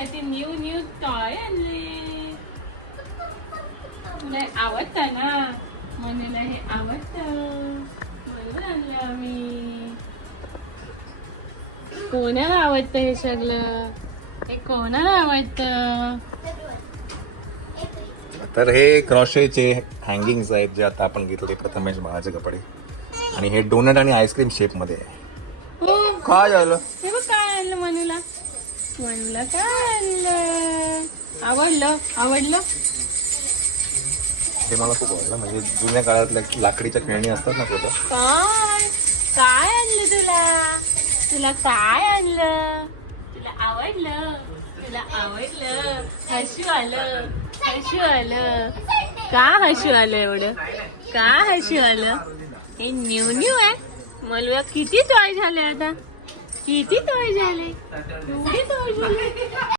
तुझ्यासाठी new toy आणले. तुला आवडतं ना, मनुला हे आवडतं म्हणून आणलं आम्ही. कोणाला आवडतं हे सगळं? हे कोणाला आवडतं? तर हे क्रॉशेचे हँगिंग्स आहेत जे आता आपण घेतले प्रथमेश बाळाचे कपडे. आणि हे डोनट आणि आईस्क्रीम शेप मध्ये आहे. काय झालं? हे बघ काय आणलं मनुला. मनुला काय आणलं? आवडलं. हे मला खूप आवडलं. म्हणजे जुन्या काळातल्या लाकडीच्या खेळणी असतात ना छोट्या. काय आणलं तुला काय आणलं? तुला आवडलं. हसू आलं. का हसू आलं एवढं? का हसू आलं? हे न्यू आहे. मला किती टॉय झाले आता? किती टॉय झाले?